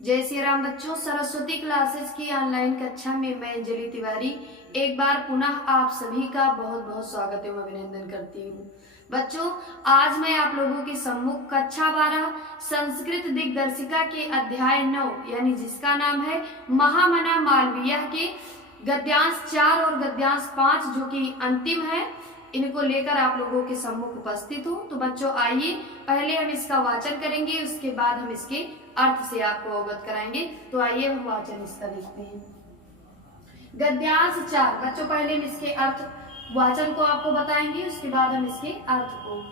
जय श्री राम बच्चों। सरस्वती क्लासेस की ऑनलाइन कक्षा में मैं अंजलि तिवारी एक बार पुनः आप सभी का बहुत बहुत स्वागत एवं अभिनंदन करती हूँ। बच्चों, आज मैं आप लोगों के सम्मुख कक्षा 12 संस्कृत दिग्दर्शिका के अध्याय 9 यानी जिसका नाम है महामना मालवीय के गद्यांश 4 और गद्यांश 5 जो कि अंतिम है, इनको लेकर आप लोगों के सम्मुख उपस्थित हूँ। तो बच्चों आइए पहले हम इसका वाचन करेंगे, उसके बाद हम इसके अर्थ से आपको अवगत कराएंगे। तो आइए हम वाचन इसका देखते हैं। गद्यांश 4 बच्चों, पहले हम इसके अर्थ वाचन को आपको बताएंगे, उसके बाद हम इसके अर्थ को।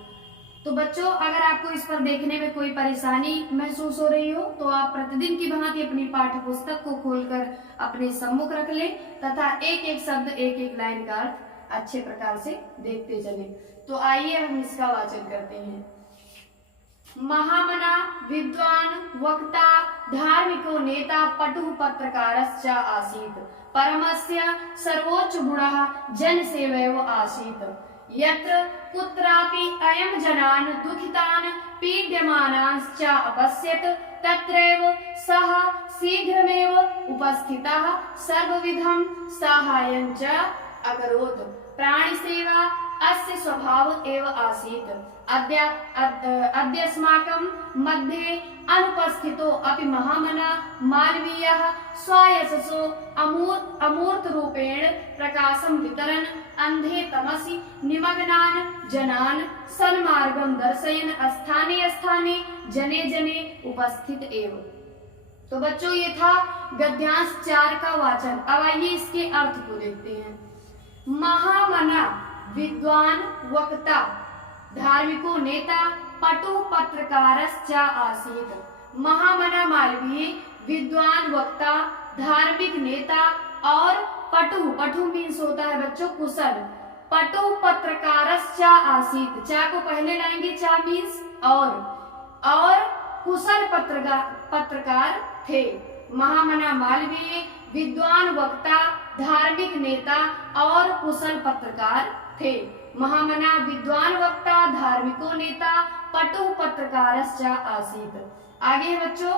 तो बच्चों, अगर आपको इस पर देखने में कोई परेशानी महसूस हो रही हो तो आप प्रतिदिन की भांति अपनी पाठ्य पुस्तक को खोलकर अपने सम्मुख रख लें तथा एक एक शब्द एक एक लाइन का अर्थ अच्छे प्रकार से देखते चलें। तो आइए हम इसका वाचन करते हैं। महामना विद्वान वक्ता धार्मिको नेता पटुः पत्रकारश्च आसीत्। परमस्य सर्वोच्च गुणः जनसेवैव आसीत्। यत्र कुत्रापि अयं जनान् दुःखितान् पीड्यमानांश्च अपश्यत् तत्रैव सः शीघ्रमेव उपस्थितः सर्वविधं साहाय्यं च अकरोत्। प्राणिसेवा अस्य स्वभाव एव आसीत्। अद्यस्माकं मध्ये अनुपस्थितो अपि महामना मालवीयः स्वयशसो अमूर्त रूपेण प्रकाशं वितरन् अंधे तमसि निमग्नान् जनान् सन्मार्गं दर्शयन् स्थाने स्थाने जने जने उपस्थित एव। तो बच्चों, ये था गद्यांश 4 का वाचन। अब आइए इसके अर्थ को देखते हैं। महामना विद्वान वक्ता धार्मिको नेता पटु पत्रकारश्च आसीत्। महामना मालवीय विद्वान वक्ता धार्मिक नेता और पटु मीन्स होता है बच्चों कुशल। पटु पत्रकारश्च आसीत्, चा को पहले लाएंगे, चा मीन्स और कुशल पत्रकार थे। महामना मालवीय विद्वान वक्ता धार्मिक नेता और कुशल पत्रकार थे। महामना विद्वान वक्ता धार्मिको नेता पटु पत्रकारश्च आसीत्। आगे है बच्चों,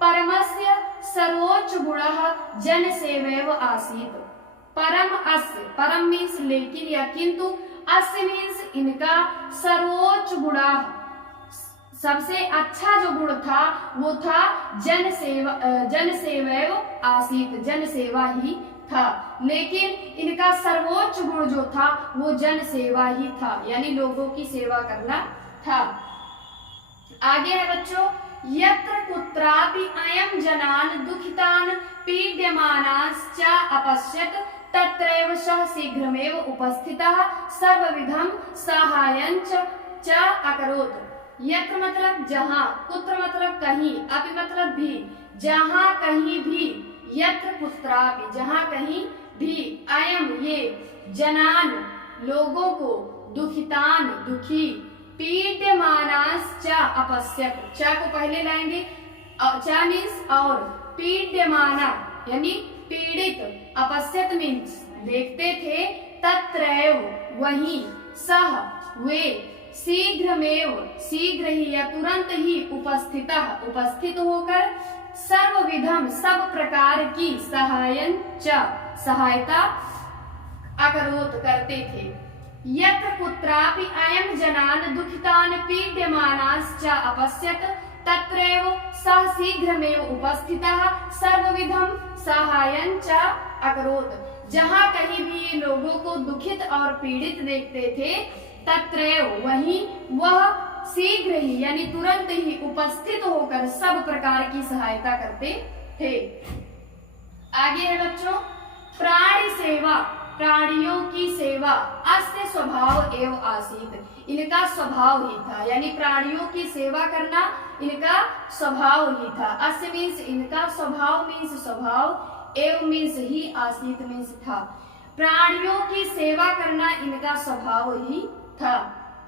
परमस्य सर्वोच्च गुणः जनसेवैव आसीत्। परम मीन्स लेकिन या किंतु, अस्य मीन्स इनका, सर्वोच्च गुणः सबसे अच्छा जो गुण था वो था जनसेवैव आसीत्, जनसेवा ही था। लेकिन इनका सर्वोच्च गुण जो था वो जनसेवा ही था, यानी लोगों की सेवा करना था। आगे है बच्चों, यत्र कुत्रापि अयं जनान् दुःखितान् पीड्यमानांश्च अपश्यत् तत्रैव सः शीघ्रमेव उपस्थितः सर्वविधं साहाय्यं च अकरोत्। यत्र मतलब जहाँ, कुत्र मतलब कहीं, अपि मतलब भी, जहाँ कहीं भी, यत्र कुत्रापि जहाँ कहीं भी, अयम ये, जनान लोगों को, दुखितान दुखी, पीड्यमानांश्च अपश्यत्, च को पहले लाएंगे, च मीन्स और, पीड्यमाना यानी पीड़ित, अपश्यत् मीन्स देखते थे, तत्रैव वहीं, सह वे, शीघ्रमेव शीघ्र ही या तुरंत ही, उपस्थितः उपस्थित होकर, सर्वविधम सब प्रकार की, सहायं च सहायता अकरोत् करते थे। यत्र कुत्रापि अयं जनान् दुःखितान् पीड्यमानांश्च अपश्यत् तत्रैव सः शीघ्रमेव उपस्थितः सर्वविधं साहाय्यं च अकरोत्। जहाँ कहीं भी लोगों को दुखित और पीड़ित देखते थे, तत्रैव वहीं वह शीघ्र ही यानी तुरंत ही उपस्थित होकर सब प्रकार की सहायता करते थे। आगे है बच्चों, प्राणी सेवा, प्राणियों की सेवा, अस्य स्वभाव एव आसीत्, इनका स्वभाव ही था, यानी प्राणियों की सेवा करना इनका स्वभाव ही था। अस्य मीन्स इनका, स्वभाव मीन्स स्वभाव, एव मीन्स ही, आसीत् मीन्स था। प्राणियों की सेवा करना इनका स्वभाव ही था।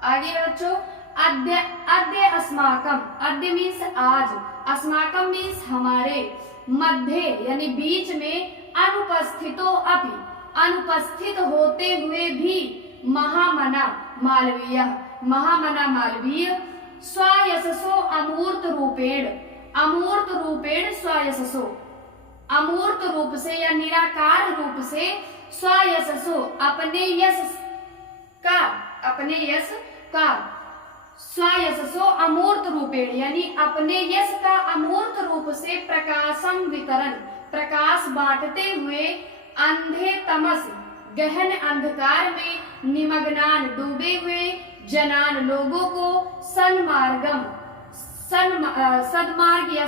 आगे बच्चों, अद्य अस्माकं, अद्य मीन्स आज, अस्माकं मीन्स हमारे, मध्य यानी बीच में, अनुपस्थितो अपि अनुपस्थित होते हुए भी, महामना मालवीय, महामना मालवीय स्वयशसो अमूर्त रूपेण स्वयशसो, अमूर्त रूप से या निराकार रूप से, स्वयशसो अपने यश का, स्वयशसो अमूर्त रूपेण यानी अपने यश का अमूर्त रूप से, प्रकाशम वितरण प्रकाश बांटते हुए, अंधे तमस गहन अंधकार में, निमग्नान डूबे हुए, जनान लोगों को, सन्मार्गम सदमार्ग या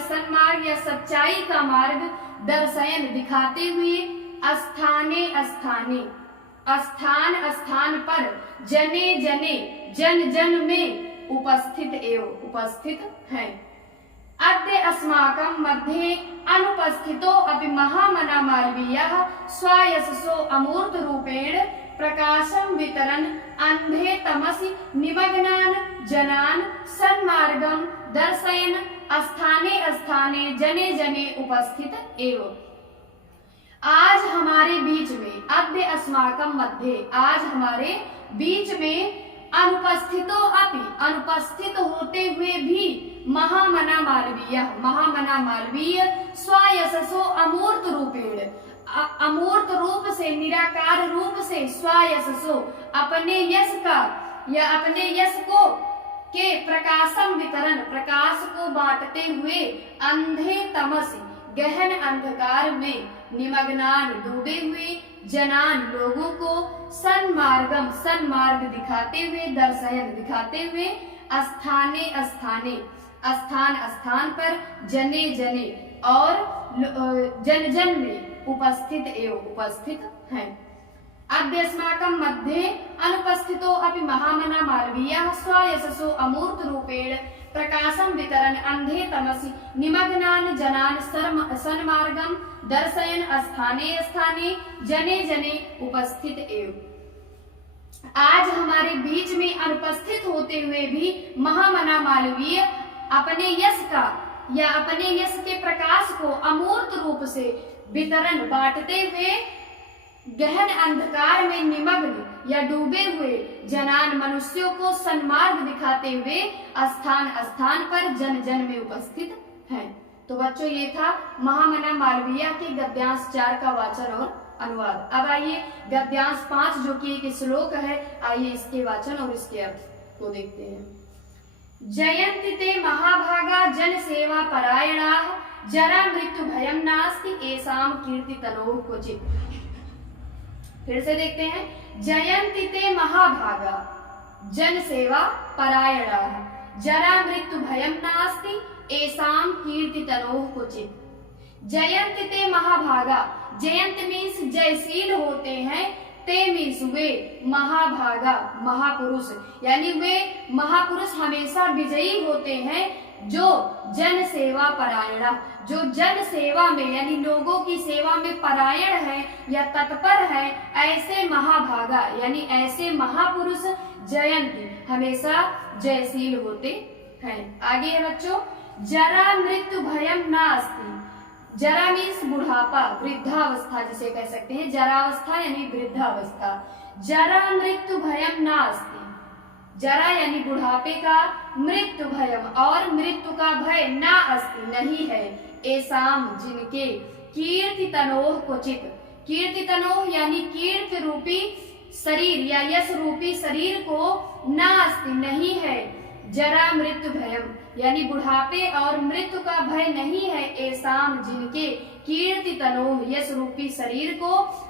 सच्चाई का मार्ग, दर्शयन दिखाते हुए, स्थान स्थान पर, जने जने जन जन में, उपस्थित है। अद्य अस्माकं मध्ये अनुपस्थितो अपि महामना मालवीयः स्वयशसो अमूर्त रूपेण प्रकाशं वितरन् अंधे तमसि निमग्नान् जनान् सन्मार्गं दर्शयन् स्थाने स्थाने जने जने उपस्थित एव। आज हमारे बीच में, अद्य अस्माकं मध्ये आज हमारे बीच में, अनुपस्थितो अपि अनुपस्थित होते हुए भी, महामना मालवीय स्वयशसो अमूर्त रूपेण अमूर्त रूप से निराकार रूप से, स्वयशसो अपने यश का या अपने यश को के, प्रकाशम वितरण प्रकाश को बांटते हुए, अंधे तमस गहन अंधकार में, निमग्नान डूबे हुए, जनान लोगों को, सन्मार्ग दिखाते हुए, दर्शयन दिखाते हुए, स्थान स्थान पर, जने जने और जन जन में, उपस्थित हैं। अद्य अस्माकं मध्ये अनुपस्थितो अपि महामना मालवीयः स्वयशसो अमूर्त रूपेण प्रकाशं वितरन् अंधे तमसि निमग्नान् जनान् सन्मार्गं दर्शयन् स्थाने स्थाने जने जने उपस्थित एव। आज हमारे बीच में अनुपस्थित होते हुए भी महामना मालवीय अपने यश का या अपने यश के प्रकाश को अमूर्त रूप से वितरण बांटते हुए, गहन अंधकार में निमग्न या डूबे हुए जनान मनुष्यों को सन्मार्ग दिखाते हुए, स्थान स्थान पर जन जन में उपस्थित हैं। तो बच्चों ये था महामना मालवीय के गद्यांश 4 का वाचन और अनुवाद। अब आइए गद्यांश 5 जो कि एक श्लोक है, आइए इसके वाचन और इसके अर्थ को देखते हैं। जयन्ति ते महाभागा जन सेवा परायणाः, जरा मृत्यु भयं नास्ति एषां कीर्तितनोः क्वचित्। फिर से देखते हैं, जयन्ति ते महाभागा जन सेवा परायणाः, जरा मृत्यु भयं नास्ति एषां कीर्तितनोः क्वचित्। जयन्ति ते महाभागा, जयंत मीन्स जयशील होते हैं, ते मीन्स वे, महाभागा महापुरुष यानी वे महापुरुष हमेशा विजयी होते हैं, जो जन सेवा परायणा, जो जन सेवा में यानी लोगों की सेवा में परायण है या तत्पर है, ऐसे महाभागा यानी ऐसे महापुरुष जयंती हमेशा जयशील होते हैं। आगे है बच्चों, जरा मृत्यु भयं नास्ति। जरा मीन्स बुढ़ापा, वृद्धावस्था जिसे कह सकते हैं, जरावस्था यानी वृद्धावस्था। जरा मृत्यु भयं नास्ति, जरा यानी बुढ़ापे का, मृत्यु भयम और मृत्यु का भय, ना अस्ति नहीं है, एसाम जिनके, कीर्ति तनोह क्वचित, कीर्ति तनोह यानी कीर्ति रूपी शरीर या यश रूपी शरीर को, ना अस्ति नहीं है, जरा मृत्यु भयम यानी बुढ़ापे और मृत्यु का भय नहीं है, एसाम जिनके, कीर्ति तनोह यश रूपी शरीर को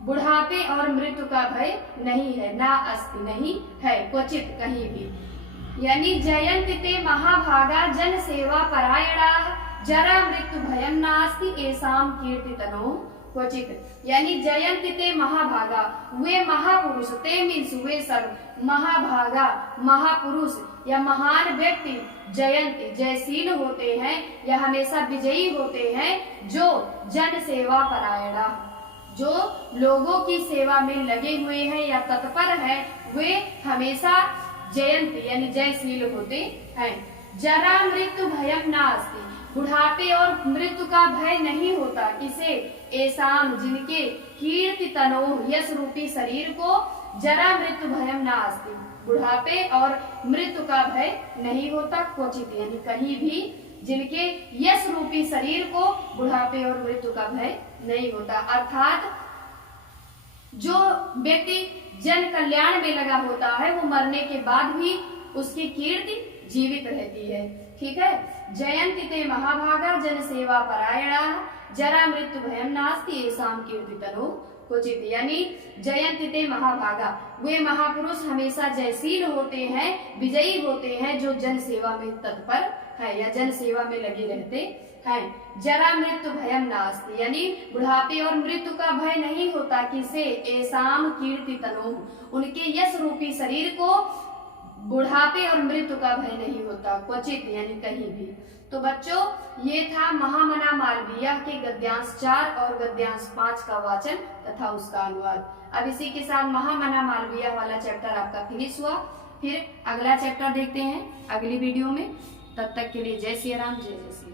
बुढ़ापे और मृत्यु का भय नहीं है, ना अस्ति नहीं है, क्वचित कहीं भी। यानी जयन्ति ते महाभागा जन सेवा परायणा, जरा मृत्यु भयं नास्ति एसाम कीर्ति तनोह क्वचित। यानी जयन्ति ते महाभागा, वे महापुरुष, ते मीन्स वे सब, महाभागा महापुरुष या महान व्यक्ति, जयंती जयशील होते हैं या हमेशा विजयी होते हैं, जो जन सेवा परायणा, जो लोगों की सेवा में लगे हुए हैं या तत्पर है, वे हमेशा जयंती यानी जयशील होते हैं। जरा मृत्यु भयं नास्ति, बुढ़ापे और मृत्यु का भय नहीं होता, किसे, एसाम जिनके, कीर्ति तनोह यश रूपी शरीर को, जरा मृत्यु भयं नास्ति बुढ़ापे और मृत्यु का भय नहीं होता, क्वचित यानी कहीं भी, जिनके यश रूपी रूपी शरीर को बुढ़ापे और मृत्यु का भय नहीं होता। अर्थात जो व्यक्ति जन कल्याण में लगा होता है वो मरने के बाद भी उसकी कीर्ति जीवित रहती है। ठीक है। जयंति ते महाभागा जन सेवा परायणा जरा मृत्यु भयम नास्ति येषाम कीर्तितनो क्वचित्। यानी जयंति ते महाभागा, वे महापुरुष हमेशा जयशील होते हैं, विजयी होते हैं जो जन सेवा में तत्पर है या जन सेवा में लगे रहते हैं। जरा मृत्यु भयम नास्ति, यानी बुढ़ापे और मृत्यु का भय नहीं होता किसे, येषाम कीर्तितनो, उनके यश रूपी शरीर को बुढ़ापे और मृत्यु का भय नहीं होता, क्वचित यानी कहीं भी। तो बच्चों ये था महामना मालवीय के गद्यांश 4 और गद्यांश 5 का वाचन तथा उसका अनुवाद। अब इसी के साथ महामना मालवीय वाला चैप्टर आपका फिनिश हुआ। फिर अगला चैप्टर देखते हैं अगली वीडियो में। तब तक के लिए जय सिया राम, जय जय सिया।